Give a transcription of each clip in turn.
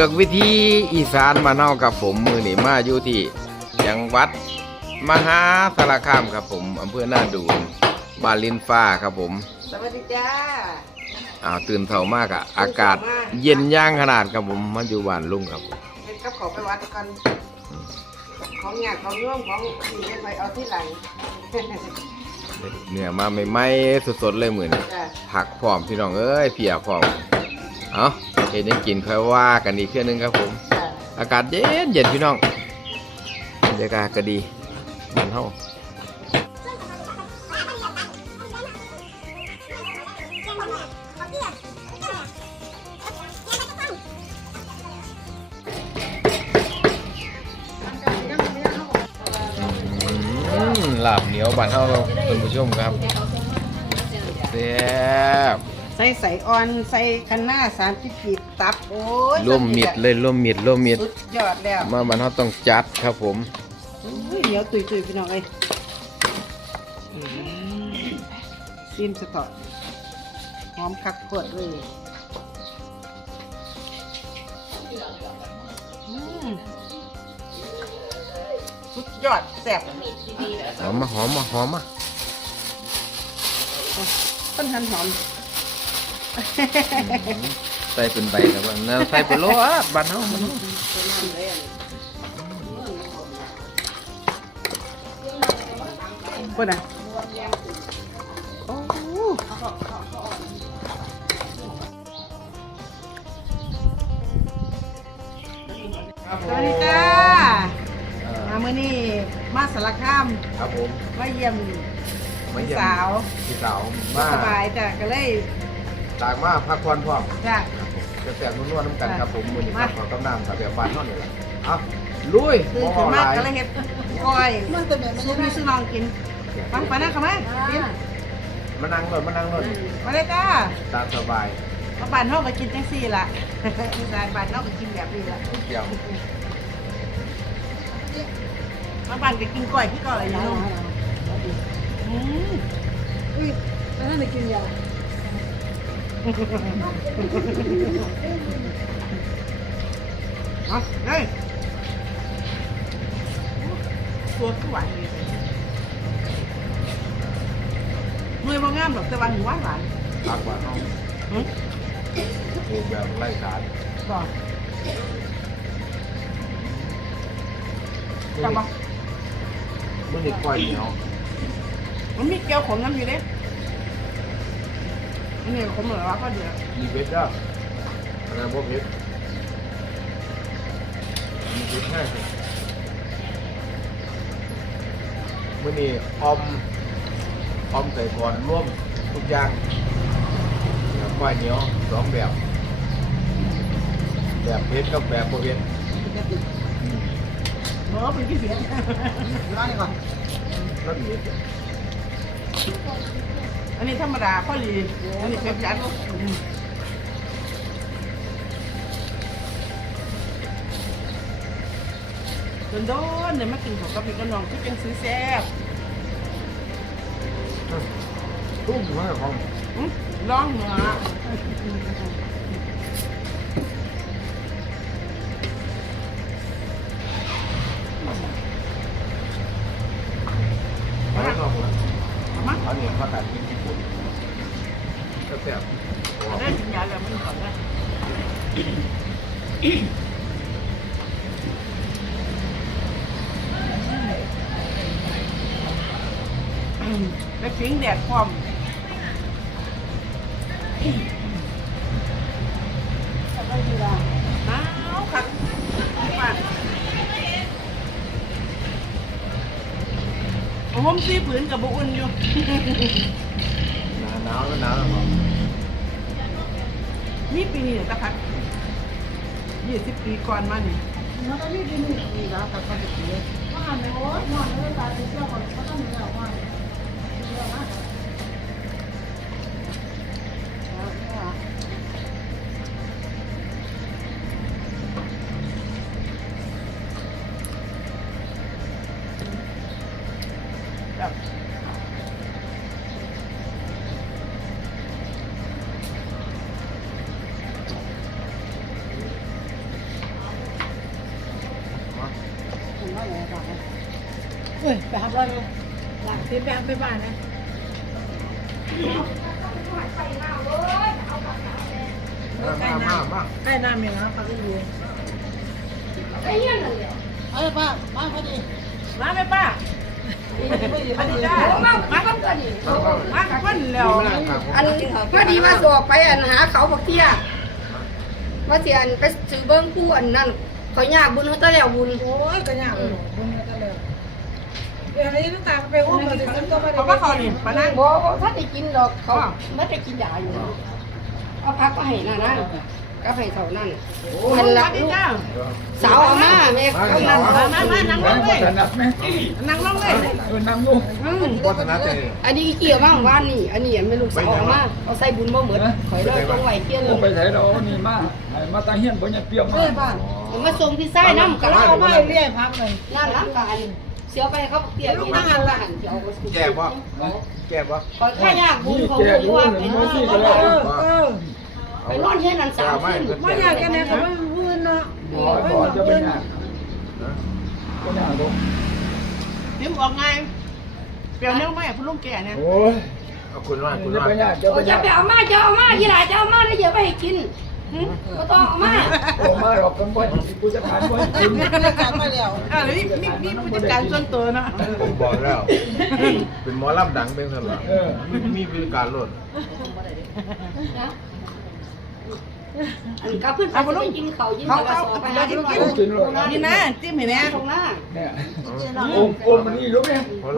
ละครับผมนายห้อยเผือกวิธีอีสานบ้านเฮากับผมมือนี่มาอยู่ที่จังหวัดมหาสารคามครับผมอำเภอหน้าดูนบ้านลินฟ้าครับผมสวัสดีจ้าอ้าวตื่นเช้ามากอะอากาศเย็นย่างขนาดครับผมมาอยู่บ้านลุงครับผมเป็นกับของไปวัดกันของหยาดของย่วมของนี่ไปเอาที่หลังเนี่ยมาใหม่ๆสดๆเลยมือนี่จ้าผักพร้อมพี่น้องเอ้ยเพียพร้อม เอา เห็นยังกินค่อยว่ากันอีกเทื่อนึงครับผมจ้าอากาศเย็นเย็นพี่น้องบรรยากาศก็ดีบ้านเฮาอืมลาบเหนียวบ้านเฮาคุณผู้ชมครับแซ่บใส่ใส่อ่อนใส่คันหน้าสามสิบกีบตับโอ้ยร่วมมิดเลยร่วมมิดร่วมมิดสุดยอดแล้วมาบ้านเฮาต้องจัดครับผมอุ้ยเหนียวตุยตุยๆพี่น้องเอ้ยอืมซิมสตอหอมคักโคตรเลยอืมสุดยอดแซ่บหอมมาหอมมาหอมมาต้นทันหอม ใส่เป็นใบแล้วบ้างนะใส่เป็นโลอะบ้านเฮามันคนอะโอ้สวัสดีจ้ามาเมื่อนี้มาสารคามครับผมมาเยี่ยมมาพี่เยี่ยมสาวพี่สาวมา สบายจ้ะก็เลย จากมาพักผ่อนพร้อมจ้ะ จะแซ่บนัวๆน้ำกันครับผมมื้อนี้ครับมาขอต้มน้ำครับแบบบ้านเฮานี่แหละเอาลุยตื่นบ่ขึ้นหมาลายก็เลยเฮ็ดก้อยสู้พี่สู้น้องกินฟังไปนะค่ะแม่กินมานั่งรถมานั่งรถมาเลยจ้าตามสบายมาบ้านเฮาก็กินจังซี่ล่ะอีสานบ้านเฮาก็กินแบบนี้ล่ะเกี่ยวมาบ้านก็กินก้อยที่เก่าเลยนะอืมอุ้ยแล้วนั่นไปกินยาเอาเฮ้ยตัวคือหวานดีหน่วยบ่งามหรอกแต่ว่าหนูหวานหวานพักบ้านเฮา อืมปลูกแบบไร้สารบ่จังบ่มื้อนี้ก้อยเหนียวมันมีแก้วข มน้ำอยู่เด้อันนี้ขมเหรอวะก็เดี๋ยวมีเผ็ดเด้ออันนั้นบ่เผ็ดมีเผ็ดแห้งมื้อนี้ออมออมใส่ก่อนร่วมทุกอย่างแล้วก้อยเหนียวสองแบบ แบบเผ็ดกับแบบบ่เผ็ดเมื่อเป็นกี่เสียงร้อนนี่ก่อนนั่นเผ็ด อันนี้ธรรมดาพ่อลีอันนี้เป็นจัดอืมโดนๆเนี่ยมากินของกับพี่กับน้องที่เป็นซื้อแซ่บตุ้มมากของอื้อร้องเหงาอั ไปฟิงแดดพร้อมหนาวคับ้านผมซีผืนกับบุอุ่นอยู่ หนาวหนาวแล้วหนาวแล้วครับนี่ปีนี้ตะพัก ยี่สิบปีก่อนมานี่มันก็มีดีนี่ดีแล้วแต่ก็จะเสียว่าไม่โอ้ยนอนแล้วตายไปเที่ยวก่อนก็ต้องมีแล้วว่า บ่เนี่หลังที่แปลงไปบ้านนะมามามาใกล้น้ำอย่างนั้นเขาก็อยู่ไอ้เนี่ยนั่นแหละเอ้ยป้ามาพอดีมาไหมป้าพอดีได้มามาก็ตัวนี้มากับคนแล้วอันพอดีมาสอบไปอันหาเขาบักเตี้ยว่าสิอันไปซื้อเบิ้งผู้อันนั่นเขายากบุญเขาตะแล้วบุญโอ้ยก็ยากเลยบุญเลย เดี๋ยวนี้ต้องตามไปอุ้มมาสิซึ่งก็ไม่ได้เขาก็เขานี่ปะนั่งบ่บ่ถ้าได้กินดอกเขาไม่ได้กินยาอยู่เอาพักก็ให้นั่นนะก็ให้เท่านั้นมันละลูกสาวเอามาแม่เขานั่นมามานั่งลงเลยนั่งลงเลยอืมวัฒนธรรมอันนี้เกี่ยวมากว่านนี่อันนี้ไม่ลูกสาวเอามาเอาใส่บุญบ่เหมือนข่อยเลยต้องไหวเที่ยงโอ้ไปไสเรานี่มาไอ้มาตาเฮียนบ่ยังเปรี้ยวมาเอ้ยบ้านมาส่งที่ไส้น้ำกันเอาเอาไม่มาเรียกพักเลยนั่นน้ำกัน เสียไปเขาเตี้ยนี่นั่งละหันเดี๋ยวเอาแก่บ่แก่บ่ข่อยข้ายากบุญนี่เขาแกอยู่อยู่ว่าหนึ่เป็งนมื้อว่าที่ก็เอแล้วอเออไปนอนเช่นนั้นสามคืนไม่อยากกันเนี่ยเขาไม่พูดเนาะบ่บ่จะเป็นหยังก็น่าบ่นิ้มออกไงเปลี่ยนเรื่องไม่คุณลุงแก่เนี่ยโอ้ยเอาคุณว่าคุณจะว่าไปยากจะโอ้ไปจะยากไปเอามาจะเอามายี่หลาจะเอามาแล้วอย่าไปให้กิน ก็ต้องเอามาโอ้มาหรอกกันบ่กูจะทานบ่กินการมาแล้วอ่านี่นี่นี่ผู้จัดการส่วนตัวเนาะผมบอกแล้ว เป็นหมอลำดังเป็นสำหรับมีวิธีการลดอันกับเพื่อนเขาไปกินเขายินเขาสอบไปหาที่กินกินเลยนี่นะจิ้มเห็นไหมตรงหน้าเนี่ยโอมโอมมันนี่รู้ไหมเพราะ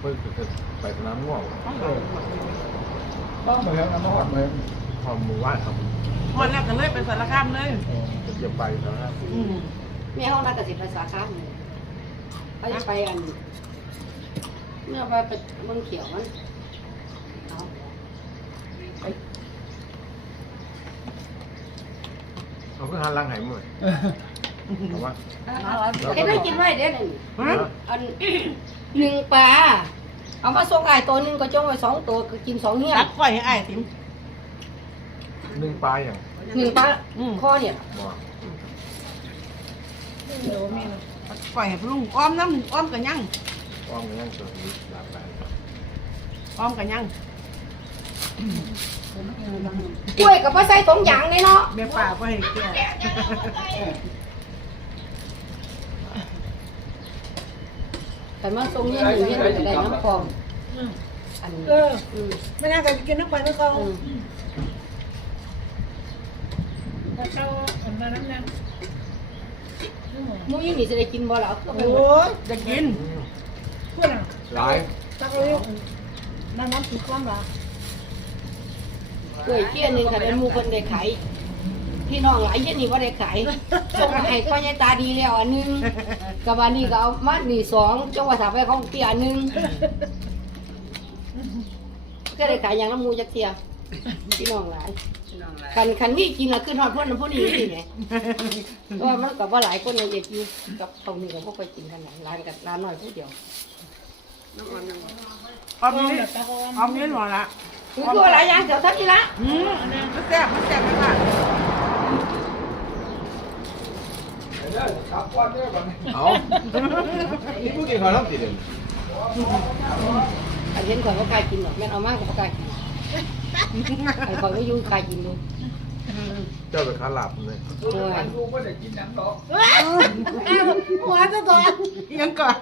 เพิ่งไปน้ำง่วงบ้างเหมือนน้ำฮอดเหมือนความมือว่าทวันแรกกันเลยเป็นสารคามเลยจะไปแล้วนะแม่ห้องนักเกษตรภาษาคามเขาจะไปอันเมื่อไปไปเมืองเขียวมันเอา เขาก็หันลังหายมือเอาว่าเห็นได้กินไว้เด้อนี่อันหนึ่งปลาเอามาส่งไอ้ายตัวหนึ่งก็จงไว้สองตัวก็กินสองเหี้ยตัดปล่อยให้ไอ้ติ๋มหนึ่งปลาอย่างหนึ่งปลาข้อเนี่ยบอกปล่อยให้ลุงอ้อมน้ำอ้อมกันยังว่างยังตัวนี้หลากหลายอ้อมกันยัง กล้วยกับว่าใส่สองอย่างเลยเนาะเบี้ยป่าก็ให้แก่แต่มาส่งเงี้ยหนึ่งเงี้ยหนึ่งก็ได้น้ำฟองอันนี้เอออืมไม่น่าจะกินน้ำปลาน้ำเขาอืมแล้วเขาอันนั้นนะมุ้ยนี่จะได้กินบ่ล่ะเอาโอ้ยจะกินพูดอะหลายตักเลยน้ำน้ำสุกล้ำละ กล้วยเกี้ยหนึ่งค่ะเป็นหมูคนได้ขายพี่น้องหลายเย็นนี่ว่าได้ขายส่งให้พ่อใหญ่ตาดีแล้วอันหนึงกับวันนี้ก็เอามานี่สองจังหวัดสาไปของเตี้ยอันหนึงก็ได้ขายอย่างละหมูจักเทียพี่น้องหลายคันคันนี่กินละขึ้นฮอดพ่นพ่นนี้สิแหมเพราะว่ามันกับว่าหลายคนในเด็กอยู่กับเขานี่ก็บ่ค่อยกินกันหลายร้านกับร้านน้อยผู้เดียวออมนี้ออมนี้หมดละ คือตัวหลายอย่างเดี๋ยวทักทีละอืมมันแซ่บมันแซ่บมากเด้อขับก่อนเด้อบัดนี้เอานี่พูดกินข้าวน้ำติดเลยอันเห็นข่อยก็กล้ากินหรอกแม่นเอามากก็บ่กล้ากินอันข่อยก็อยู่กล้ากินดูเจ้าไปขาหลับเลยเอออันกูบ่ได้กินหยังดอกหัวจะตัวยังก่อน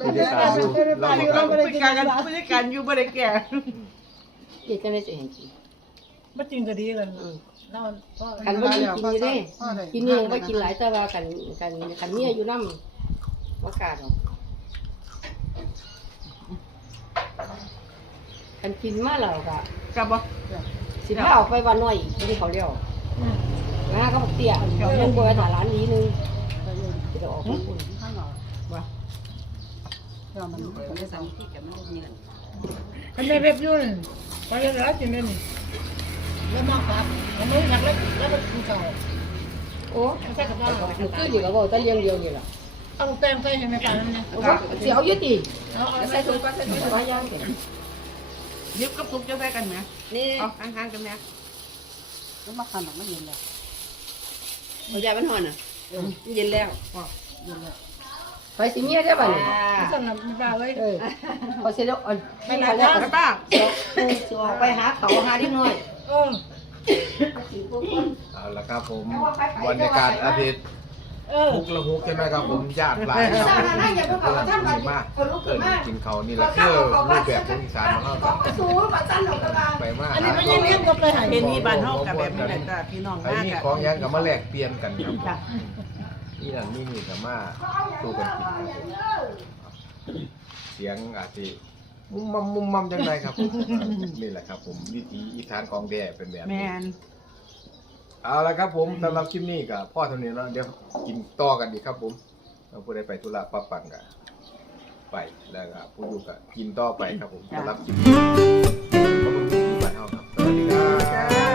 ผู้จัดการดูเราผู้บอกจัดการผู้จัดการอยู่บ่ได้แก่ เดี๋ยวจะได้จะเห็นกิน บ่จริงก็ดีกันอืมนอนกันบ่กินกินอยู่เด้กินนี่บ่กินหลายแต่ว่ากันกันกันเมียอยู่นำบ่กล้าดอกกันกินมาแล้วก็กับบ่สิพาออกไปวันน้อยอีกที่เขาเรียกนะก็บอกเตี้ยเขายังบ่ไปหาร้านนี้นึงสิได้ออกคุณคันแม่เว็บอยู่นี่ ไปแล้วแล้วจริงเลยนี่แล้วมาครับแล้วมึงอยากแล้วแล้วมันกินข้าวโอ้มันคืออยู่กับบ่แต่เลี้ยงเดียวนี่ล่ะเอาแป้งใส่ให้แม่ปานนั่นเนี่ยเอาบ่สิเอาอยู่ติเอาเอาใส่ใส่ถุถุงงก็ใส่ถุงว่าย่างเด้ยิบกับซุกจะได้กันไหมนี่เอาข้างๆกันไหมแล้วมาขันออกมาเย็นแล้วเอายามันห่อนอะมันเย็นแล้วเดี๋ยวเลย ไปสิเมียได้ป่ะเนี่ยสั่งน้ำปลาไว้เออพอเสร็จแล้วอ่อนไม่ไม่น่าเขาจะแล้วไปป้าสิออกไปหาเขาหาที่น้อยเออเอาละครับผมบรรยากาศอาทิตย์เออทุกละหุกใช่ไหมครับผมญาติหลายสร้างอะไรอย่าไปบอกว่าท่านดีมามากคนลุกเกิขึ้นดมากินเขาวนี่แหละคือรูปแบบของอีสานของเราบอกกระสูปัดสั้นหลงกระบาไปมากอันนี้ไม่ใช่เลี้ยงก็ไปหาเห็นมีบ้านห้องกับแบบนี้แหละจ้ะพี่น้องไอ้มากนี่อะของยังกับมาแลกเปลี่ยนกันครับ นี่นั่นนี่นี่กับมาสู้กันกินครับผมเสียงอาจจะมุมมัมมุมมัมจังไรครับผมนี่แหละครับผมวิธีอีสานของแด่เป็นแบบแมนี้ นเอาละครับผมสำหรับคลิปนี้กับพ่อเท่านี้แล้วเดี๋ยวกินต่อกันดีกครับผมเราผู้ใดไปธุระปั๊บปังกันไปแล้วก็ผู้อยู่กับกินต่อไปครับผมสำหรับคลิปนี้